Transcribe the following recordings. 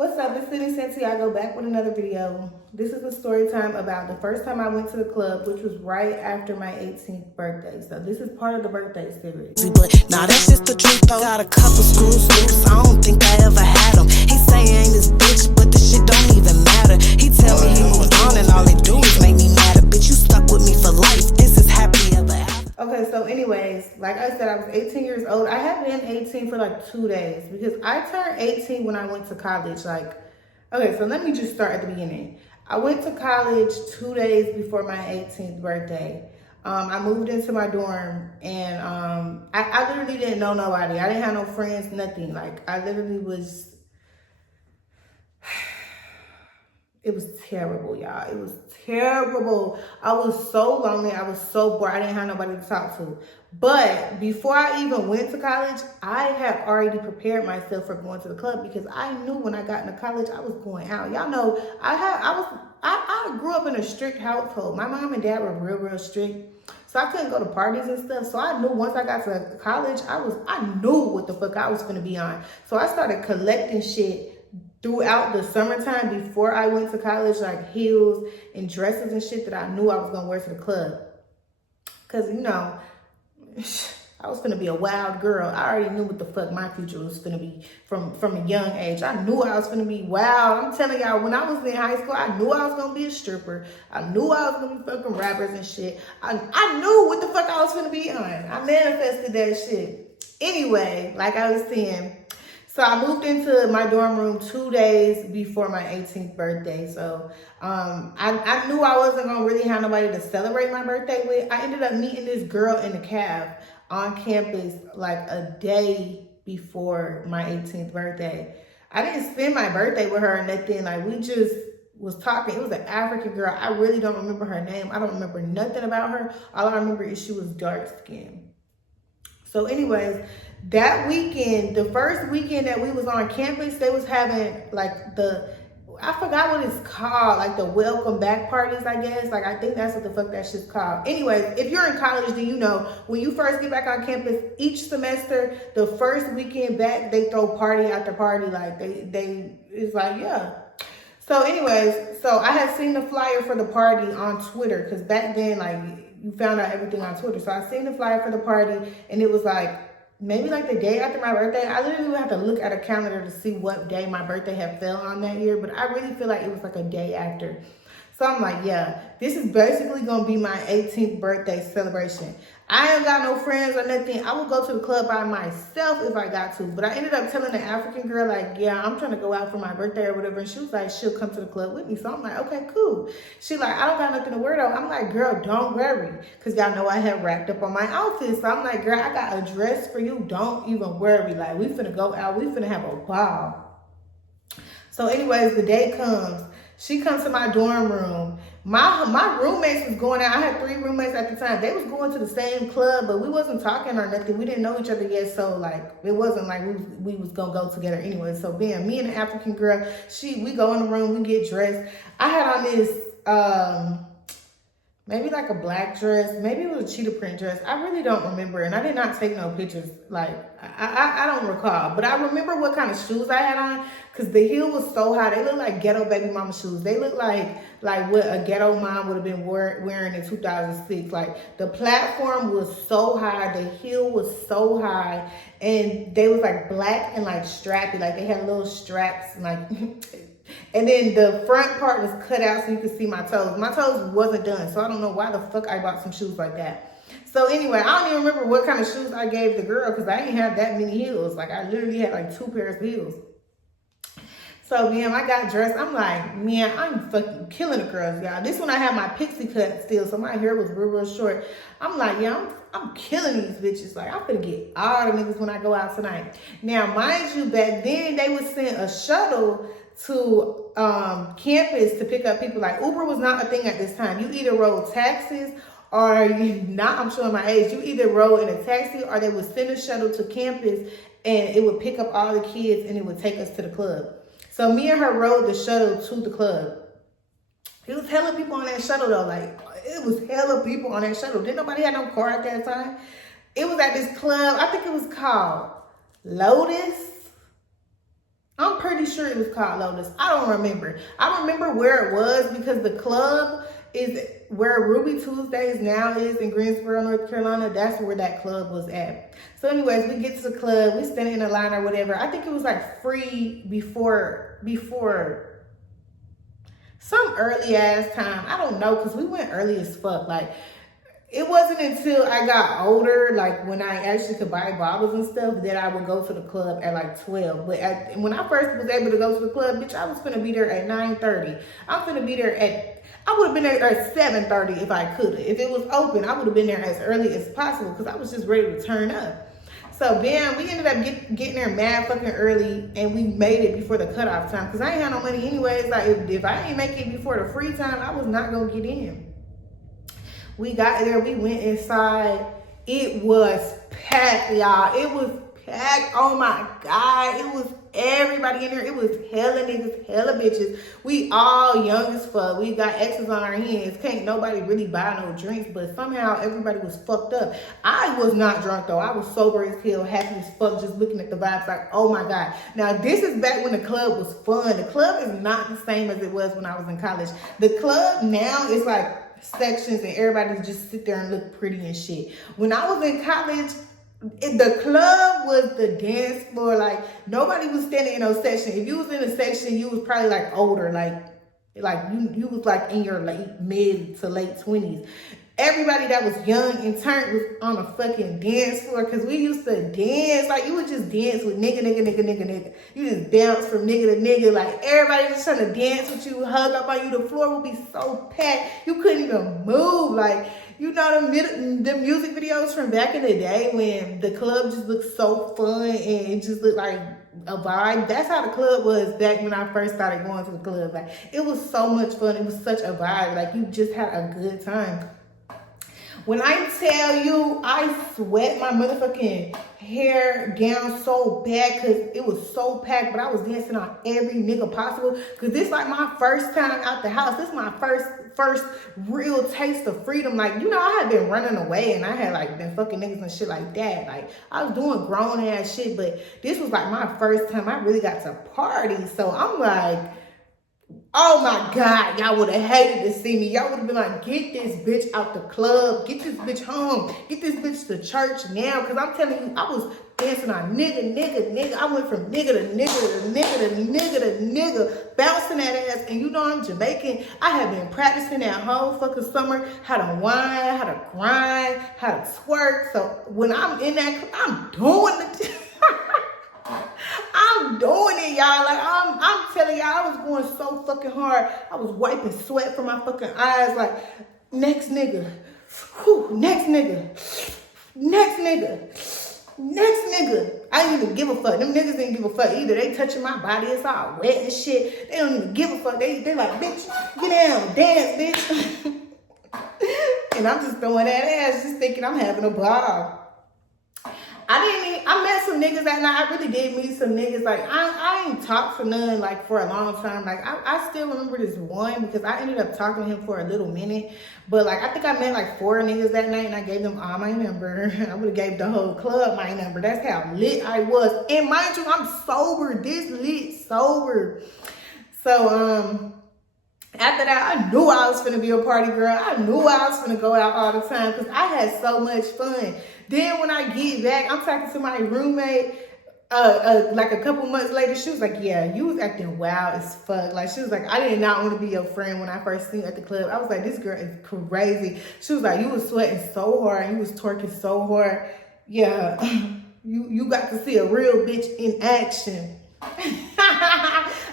What's up? It's Sydney Santiago back with another video. This is a story time about the first time I went to the club, which was right after my 18th birthday. So this is part of the birthday series. But nah, that's just the truth though. Got a couple screws loose, I don't think I ever had them. He say he ain't his bitch, but the shit don't even matter. He tell me he moved on and all they do is make me mad. Bitch, you stuck with me for life, this is happy ever after. Okay, so anyways, like I said, I was 18 years old. I had been 18 for like 2 days because I turned 18 when I went to college. Okay, so let me just start at the beginning. I went to college 2 days before my 18th birthday. I moved into my dorm and I literally didn't know nobody. I didn't have no friends, nothing. Like I literally was, it was terrible, y'all. It was terrible. I was so lonely. I was so bored. I didn't have nobody to talk to. But before I even went to college, I had already prepared myself for going to the club because I knew when I got into college, I was going out. Y'all know, I grew up in a strict household. My mom and dad were real strict. So I couldn't go to parties and stuff. So I knew once I got to college, I knew what the fuck I was gonna be on. So I started collecting shit throughout the summertime before I went to college, like heels and dresses and shit that I knew I was gonna wear to the club. Cause you know, I was gonna be a wild girl. I already knew what the fuck my future was gonna be from a young age. I knew I was gonna be wild. I'm telling y'all, when I was in high school, I knew I was gonna be a stripper. I knew I was gonna be fucking rappers and shit. I knew what the fuck I was gonna be on. I manifested that shit. Anyway, like I was saying, so I moved into my dorm room 2 days before my 18th birthday. So I knew I wasn't gonna really have nobody to celebrate my birthday with. I ended up meeting this girl in the cab on campus like a day before my 18th birthday. I didn't spend my birthday with her or nothing. Like we just was talking. It was an African girl. I really don't remember her name. I don't remember nothing about her. All I remember is she was dark skinned. So anyways, that weekend, the first weekend that we was on campus, they was having like I forgot what it's called, like the welcome back parties, I guess. Like, I think that's what the fuck that shit's called. Anyways, if you're in college, then you know, when you first get back on campus, each semester, the first weekend back, they throw party after party. Like, it's like, yeah. So anyways, so I had seen the flyer for the party on Twitter, because back then, like, you found out everything on Twitter. So I seen the flyer for the party, and it was like, maybe like the day after my birthday. I literally would have to look at a calendar to see what day my birthday had fell on that year, but I really feel like it was like a day after. So I'm like, yeah, this is basically gonna be my 18th birthday celebration. I ain't got no friends or nothing. I would go to the club by myself if I got to, but I ended up telling the African girl, like, yeah, I'm trying to go out for my birthday or whatever, and she was like, she'll come to the club with me. So I'm like, okay, cool. She like, I don't got nothing to wear though. I'm like, girl, don't worry, because y'all know I had racked up on my outfit. So I'm like, girl, I got a dress for you. Don't even worry. Like, we finna go out. We finna have a ball. So anyways, the day comes. She comes to my dorm room. My roommates was going out. I had 3 roommates at the time. They was going to the same club, but we wasn't talking or nothing. We didn't know each other yet, so like it wasn't like we was gonna go together anyway. So being me and the African girl, we go in the room, we get dressed. I had on this maybe like a black dress, maybe it was a cheetah print dress. I really don't remember, and I did not take no pictures. Like I don't recall, but I remember what kind of shoes I had on, because the heel was so high. They look like ghetto baby mama shoes. They look like what a ghetto mom would have been wearing in 2006. Like the platform was so high, the heel was so high, and they was like black and like strappy. Like they had little straps, like. And then the front part was cut out so you could see my toes. My toes wasn't done, so I don't know why the fuck I bought some shoes like that. So anyway, I don't even remember what kind of shoes I gave the girl, because I didn't have that many heels. Like I literally had like 2 pairs of heels. So man, I got dressed. I'm like, man, I'm fucking killing the girls, y'all. This one I had my pixie cut still, so my hair was real short. I'm like, yeah, I'm killing these bitches. Like, I'm gonna get all the niggas when I go out tonight. Now, mind you, back then they would send a shuttle to campus to pick up people. Like Uber was not a thing at this time. You either rode taxis or I'm showing my age. You either rode in a taxi or they would send a shuttle to campus and it would pick up all the kids and it would take us to the club. So me and her rode the shuttle to the club. It was hella people on that shuttle though. Like it was hella people on that shuttle. Didn't nobody have no car at that time. It was at this club. I think it was called Lotus. I'm pretty sure it was called Lotus. I don't remember. I remember where it was because the club is where Ruby Tuesdays now is in Greensboro, North Carolina. That's where that club was at. So anyways, we get to the club. We stand in a line or whatever. I think it was like free before some early ass time. I don't know because we went early as fuck. Like, it wasn't until I got older, like when I actually could buy bottles and stuff, that I would go to the club at like 12. But when I first was able to go to the club, bitch, I was finna be there at 9:30. I would have been there at 7:30 if I could. If it was open, I would have been there as early as possible because I was just ready to turn up. So then we ended up getting there mad fucking early, and we made it before the cutoff time because I ain't had no money anyways. Like, if I ain't make it before the free time, I was not gonna get in. We got there, we went inside. It was packed, y'all. It was packed. Oh my God. It was everybody in there. It was hella niggas, hella bitches. We all young as fuck. We got X's on our hands. Can't nobody really buy no drinks, but somehow everybody was fucked up. I was not drunk though. I was sober as hell, happy as fuck, just looking at the vibes like, oh my God. Now this is back when the club was fun. The club is not the same as it was when I was in college. The club now is like sections and everybody just sit there and look pretty and shit. When I was in college, the club was the dance floor. Like, nobody was standing in no section. If you was in a section, you was probably like older, like you was like in your mid to late 20s. Everybody that was young and turned was on a fucking dance floor because we used to dance. Like, you would just dance with nigga. You just bounce from nigga to nigga. Like, everybody just trying to dance with you, hug up on you. The floor would be so packed, you couldn't even move. Like, you know, the music videos from back in the day when the club just looked so fun and it just looked like a vibe. That's how the club was back when I first started going to the club. Like, it was so much fun. It was such a vibe. Like, you just had a good time. When I tell you, I sweat my motherfucking hair down so bad because it was so packed, but I was dancing on every nigga possible because this like my first time out the house. This is my first real taste of freedom. Like, you know, I had been running away and I had like been fucking niggas and shit like that. Like, I was doing grown ass shit, but this was like my first time I really got to party. So I'm like, oh my God, y'all would have hated to see me. Y'all would have been like, get this bitch out the club. Get this bitch home. Get this bitch to church now. Because I'm telling you, I was dancing on nigga. I went from nigga to nigga, bouncing that ass. And you know I'm Jamaican. I have been practicing that whole fucking summer how to whine, how to grind, how to twerk. So when I'm in that club, I'm doing it. I'm doing it, y'all. Like, I'm telling y'all, I was going so fucking hard. I was wiping sweat from my fucking eyes. Like, next nigga. Whew, next nigga. I didn't even give a fuck. Them niggas didn't give a fuck either. They touching my body. It's all wet and shit. They don't even give a fuck. They like, bitch, get down, dance, bitch. And I'm just throwing that ass, just thinking I'm having a ball. I met some niggas that night. I really did meet some niggas. Like, I ain't talked to none, like, for a long time. Like, I still remember this one because I ended up talking to him for a little minute. But, like, I think I met, like, 4 niggas that night, and I gave them all my number. I would have gave the whole club my number. That's how lit I was. And mind you, I'm sober. This lit sober. So, after that, I knew I was finna be a party girl. I knew I was finna go out all the time because I had so much fun. Then when I get back, I'm talking to my roommate, like a couple months later, she was like, yeah, you was acting wild as fuck. Like, she was like, I did not want to be your friend when I first seen you at the club. I was like, this girl is crazy. She was like, you was sweating so hard and you was twerking so hard. Yeah, you got to see a real bitch in action.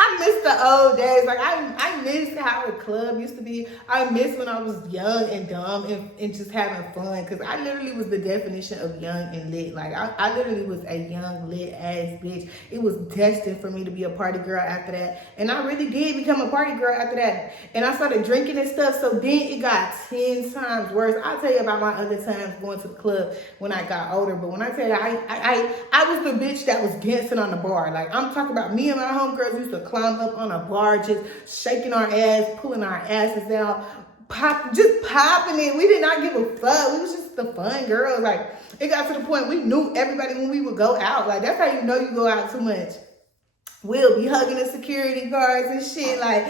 I miss the old days. Like, I miss how the club used to be. I miss when I was young and dumb and just having fun. Because I literally was the definition of young and lit. Like, I literally was a young, lit ass bitch. It was destined for me to be a party girl after that. And I really did become a party girl after that. And I started drinking and stuff. So then it got 10 times worse. I'll tell you about my other times going to the club when I got older. But when I tell you, I was the bitch that was dancing on the bar. Like, I'm talking about me and my homegirls used to climb up on a bar, just shaking our ass, pulling our asses out, just popping it. We did not give a fuck. We was just the fun girls. Like, it got to the point we knew everybody when we would go out. Like, that's how you know you go out too much. we'll be hugging the security guards and shit. Like,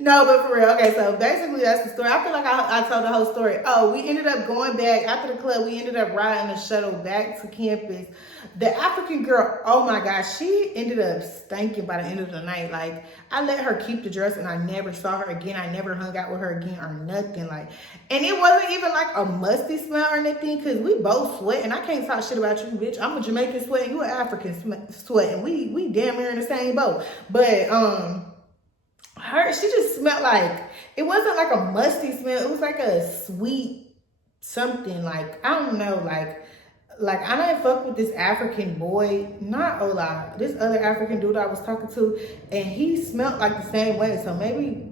no, but for real. Okay, so basically that's the story. I feel like I told the whole story. Oh, we ended up going back after the club. We ended up riding a shuttle back to campus. The African girl, oh my gosh, she ended up stinking by the end of the night. Like, I let her keep the dress and I never saw her again. I never hung out with her again or nothing. Like, and it wasn't even like a musty smell or anything because we both sweat. And I can't talk shit about you, bitch. I'm a Jamaican sweat and you an African sweat. And we damn near in the same boat. But, she just smelled like, it wasn't like a musty smell. It was like a sweet something. Like, I don't know, like I didn't fuck with this African boy, not Ola, this other African dude I was talking to, and he smelled like the same way. So maybe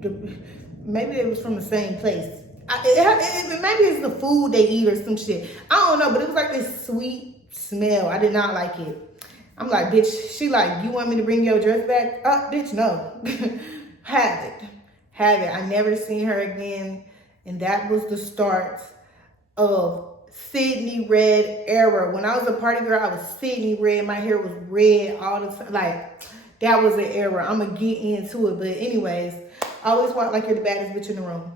it was from the same place. Maybe it's the food they eat or some shit. I don't know, but it was like this sweet smell. I did not like it. I'm like, bitch, she like, you want me to bring your dress back? Bitch, no. Have it. I never seen her again. And that was the start of Sydney Red era. When I was a party girl, I was Sydney Red. My hair was red all the time. Like, that was an era. I'm going to get into it. But anyways, always walk like you're the baddest bitch in the room.